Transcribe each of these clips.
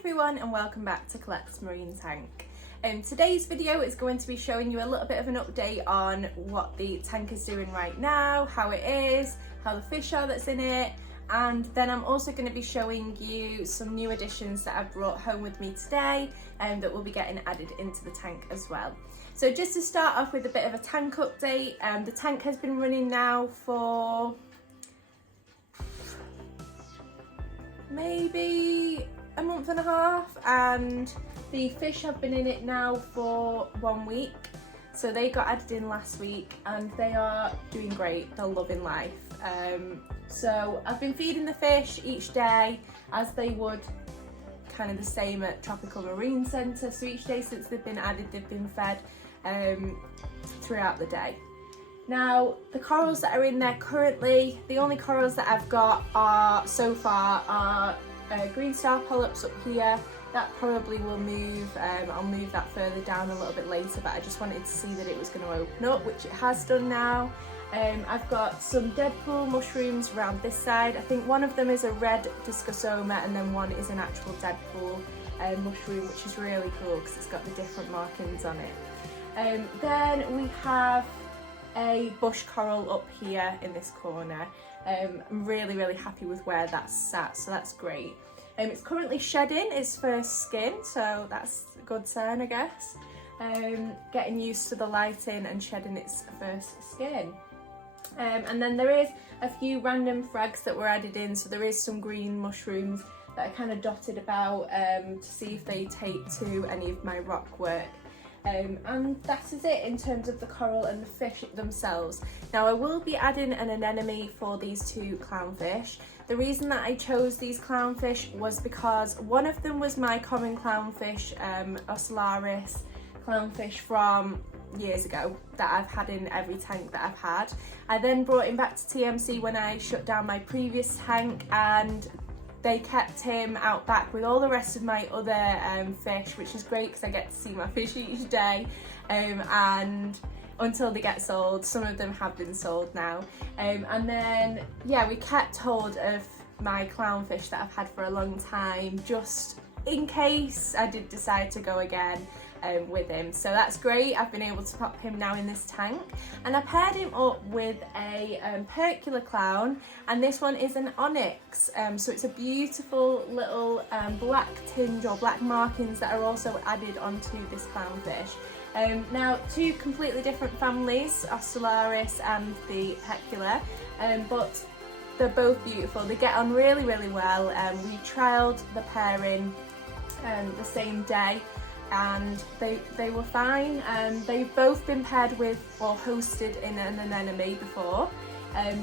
everyone and welcome back to Colette's Marine Tank. Today's video is going to be showing you a little bit of an update on what the tank is doing right now, how it is, how the fish are that's in it, and then I'm also going to be showing you some new additions that I've brought home with me today and that will be getting added into the tank as well. So just to start off with a bit of a tank update, the tank has been running now for maybe a month and a half, and the fish have been in it now for 1 week. So they got added in last week and they are doing great, they're loving life. So I've been feeding the fish each day as they would kind of the same at Tropical Marine Centre. So each day since they've been added, they've been fed throughout the day. Now, the corals that are in there currently, the only corals that I've got are so far are green star polyps up here. That probably will move. I'll move that further down a little bit later, but I just wanted to see that it was going to open up, which it has done now. I've got some Deadpool mushrooms around this side. I think one of them is a red discosoma and then one is an actual Deadpool mushroom, which is really cool because it's got the different markings on it. Then we have a bush coral up here in this corner. I'm really happy with where that's sat, so that's great. It's currently shedding its first skin, so that's a good sign, I guess. Getting used to the lighting and shedding its first skin. And then there is a few random frags that were added in, so there is some green mushrooms that are kind of dotted about to see if they take to any of my rock work. And that is it in terms of the coral and the fish themselves. Now I will be adding an anemone for these two clownfish. The reason that I chose these clownfish was because one of them was my common clownfish, Ocellaris clownfish from years ago that I've had in every tank that I've had. I then brought him back to TMC when I shut down my previous tank, and they kept him out back with all the rest of my other fish, which is great because I get to see my fish each day, and until they get sold. Some of them have been sold now. And then, yeah, we kept hold of my clownfish that I've had for a long time, just in case I did decide to go again with him. So that's great. I've been able to pop him now in this tank, and I paired him up with a Percula clown, and this one is an onyx. So it's a beautiful little black tinge or black markings that are also added onto this clownfish. Now, two completely different families, Ocellaris and the Percula, but they're both beautiful. They get on really well. We trialled the pairing the same day, and they were fine. They've both been paired with or hosted in an anemone before,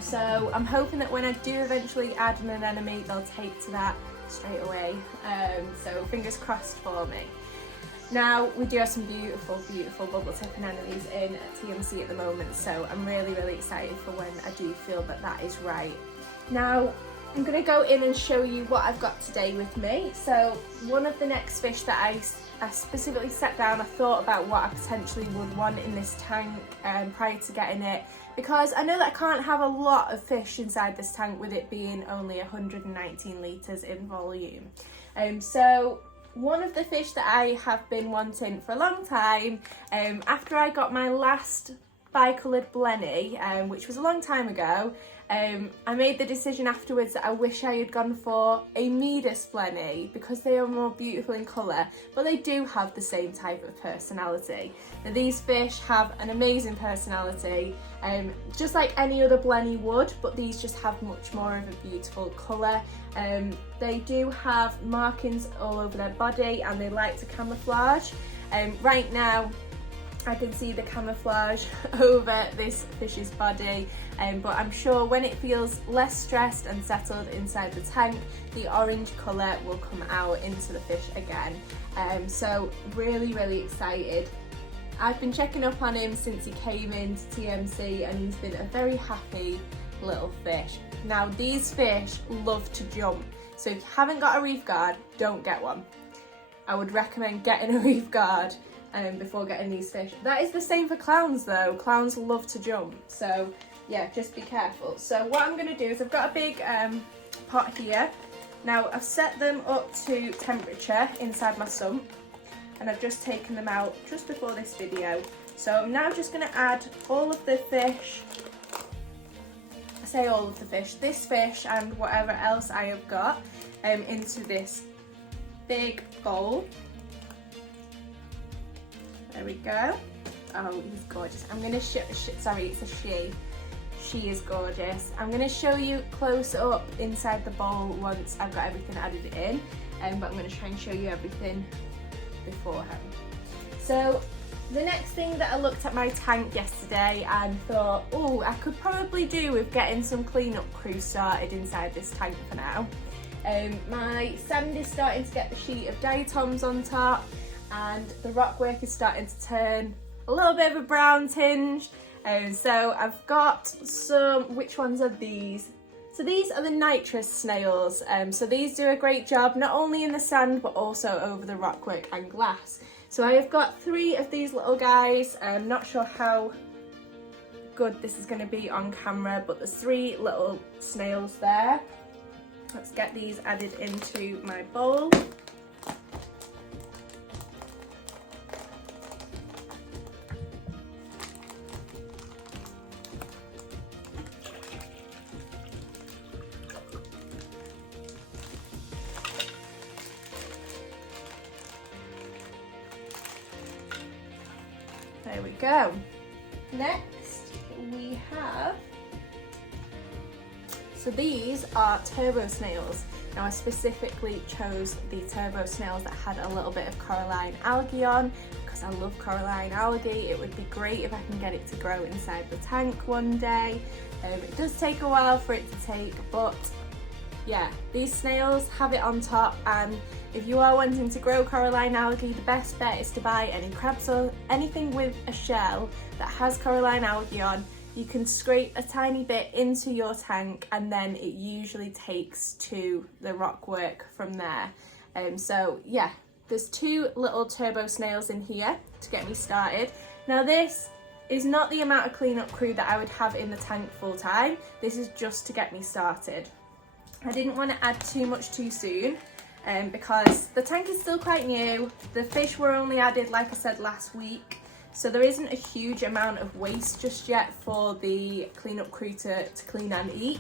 so I'm hoping that when I do eventually add an anemone, they'll take to that straight away. So fingers crossed for me. Now, we do have some beautiful bubble tip anemones in at TMC at the moment, so I'm really excited for when I do feel that that is right. Now, I'm going to go in and show you what I've got today with me. So one of the next fish that I specifically sat down, I thought about what I potentially would want in this tank prior to getting it, because I know that I can't have a lot of fish inside this tank with it being only 119 litres in volume. So one of the fish that I have been wanting for a long time, after I got my last bicoloured blenny, which was a long time ago, I made the decision afterwards that I wish I had gone for a Midas blenny because they are more beautiful in colour, but they do have the same type of personality. Now, these fish have an amazing personality, just like any other blenny would, but these just have much more of a beautiful colour. They do have markings all over their body and they like to camouflage. Right now I can see the camouflage over this fish's body, but I'm sure when it feels less stressed and settled inside the tank, the orange colour will come out into the fish again. So really excited. I've been checking up on him since he came into TMC, and he's been a very happy little fish. Now, these fish love to jump, so if you haven't got a reef guard, don't get one. I would recommend getting a reef guard before getting these fish. That is the same for clowns though. Clowns love to jump, so yeah, just be careful. So what I'm going to do is I've got a big pot here Now I've set them up to temperature inside my sump, and I've just taken them out just before this video. So I'm now just going to add all of the fish, I say all of the fish, this fish and whatever else I have got into this big bowl. There we go. Oh, he's gorgeous. I'm going to sorry, it's a she. She is gorgeous. I'm going to show you close up inside the bowl once I've got everything added in, but I'm going to try and show you everything beforehand. So the next thing that I looked at my tank yesterday and thought, oh, I could probably do with getting some cleanup crew started inside this tank for now. My sand is starting to get the sheet of diatoms on top, and the rock work is starting to turn a little bit of a brown tinge. So I've got some, which ones are these? So these are the Nitrous snails. So these do a great job, not only in the sand, but also over the rockwork and glass. So I have got 3 of these little guys. I'm not sure how good this is going to be on camera, but there's 3 little snails there. Let's get these added into my bowl. There we go. Next we have, so these are turbo snails. Now I specifically chose the turbo snails that had a little bit of coralline algae on because I love coralline algae. It would be great if I can get it to grow inside the tank one day. It does take a while for it to take, but yeah, these snails have it on top, and if you are wanting to grow coralline algae, the best bet is to buy any crabs or anything with a shell that has coralline algae on. You can scrape a tiny bit into your tank, and then it usually takes to the rock work from there. So yeah, there's 2 little turbo snails in here to get me started. Now this is not the amount of cleanup crew that I would have in the tank full time. This is just to get me started. I didn't want to add too much too soon because the tank is still quite new. The fish were only added, like I said, last week. So there isn't a huge amount of waste just yet for the cleanup crew to clean and eat.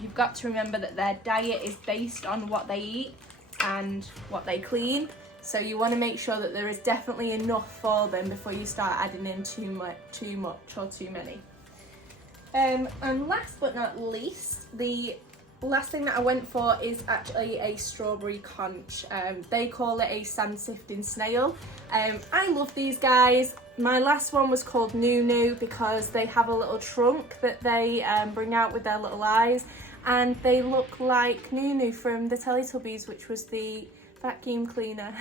You've got to remember that their diet is based on what they eat and what they clean. So you want to make sure that there is definitely enough for them before you start adding in too much or too many. And last but not least, the last thing that I went for is actually a strawberry conch. They call it a sand sifting snail. I love these guys. My last one was called Nunu because they have a little trunk that they bring out with their little eyes, and they look like Nunu from the Teletubbies, which was the vacuum cleaner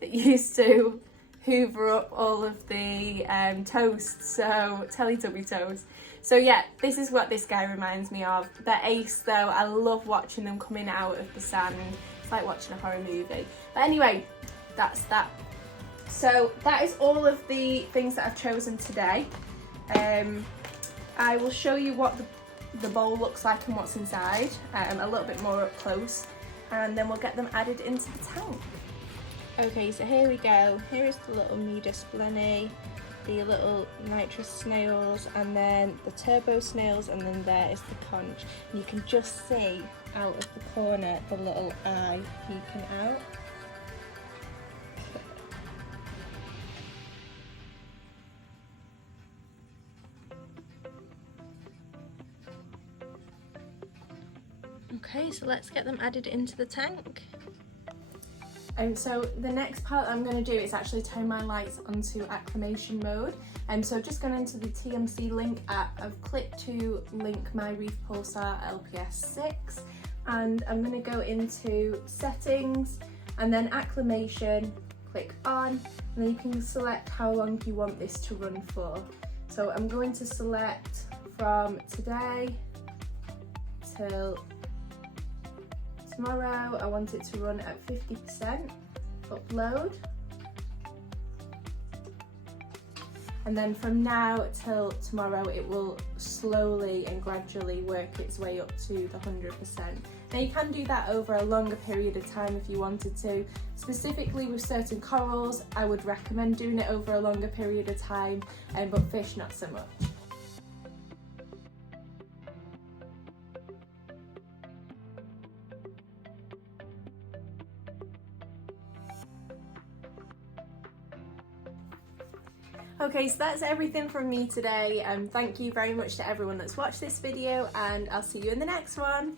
that used to hoover up all of the toast, so Teletubby toast. So yeah, this is what this guy reminds me of. They're ace though. I love watching them coming out of the sand. It's like watching a horror movie. But anyway, that's that. So that is all of the things that I've chosen today. I will show you what the bowl looks like and what's inside a little bit more up close, and then we'll get them added into the tank. Okay, so here we go. Here is the little Medus blenny, the little Nitrous snails, and then the turbo snails, and then there is the conch. And you can just see out of the corner the little eye peeking out. Okay, so let's get them added into the tank. So the next part I'm going to do is actually turn my lights onto acclimation mode. So I've just gone into the TMC link app. I've clicked to link my Reef Pulsar LPS 6, and I'm going to go into settings and then acclimation, click on, and then you can select how long you want this to run for. So I'm going to select from today till tomorrow. I want it to run at 50%, upload, and then from now till tomorrow it will slowly and gradually work its way up to the 100%. Now you can do that over a longer period of time if you wanted to. Specifically with certain corals, I would recommend doing it over a longer period of time, but fish not so much. Okay, so that's everything from me today. Thank you very much to everyone that's watched this video, and I'll see you in the next one.